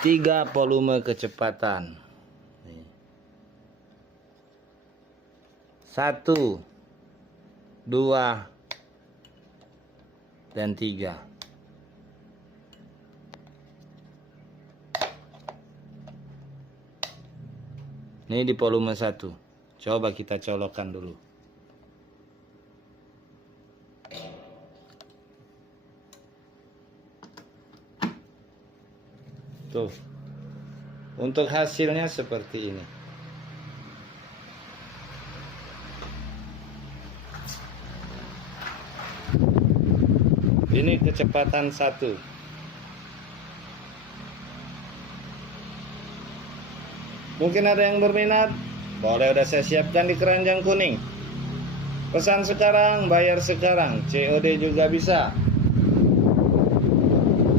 3 volume kecepatan. 1, 2, dan 3. Ini di volume 1. Coba kita colokkan dulu. Tuh. Untuk hasilnya seperti ini. Ini kecepatan 1. Mungkin ada yang berminat, boleh udah saya siapkan di keranjang kuning. Pesan sekarang, bayar sekarang, COD juga bisa.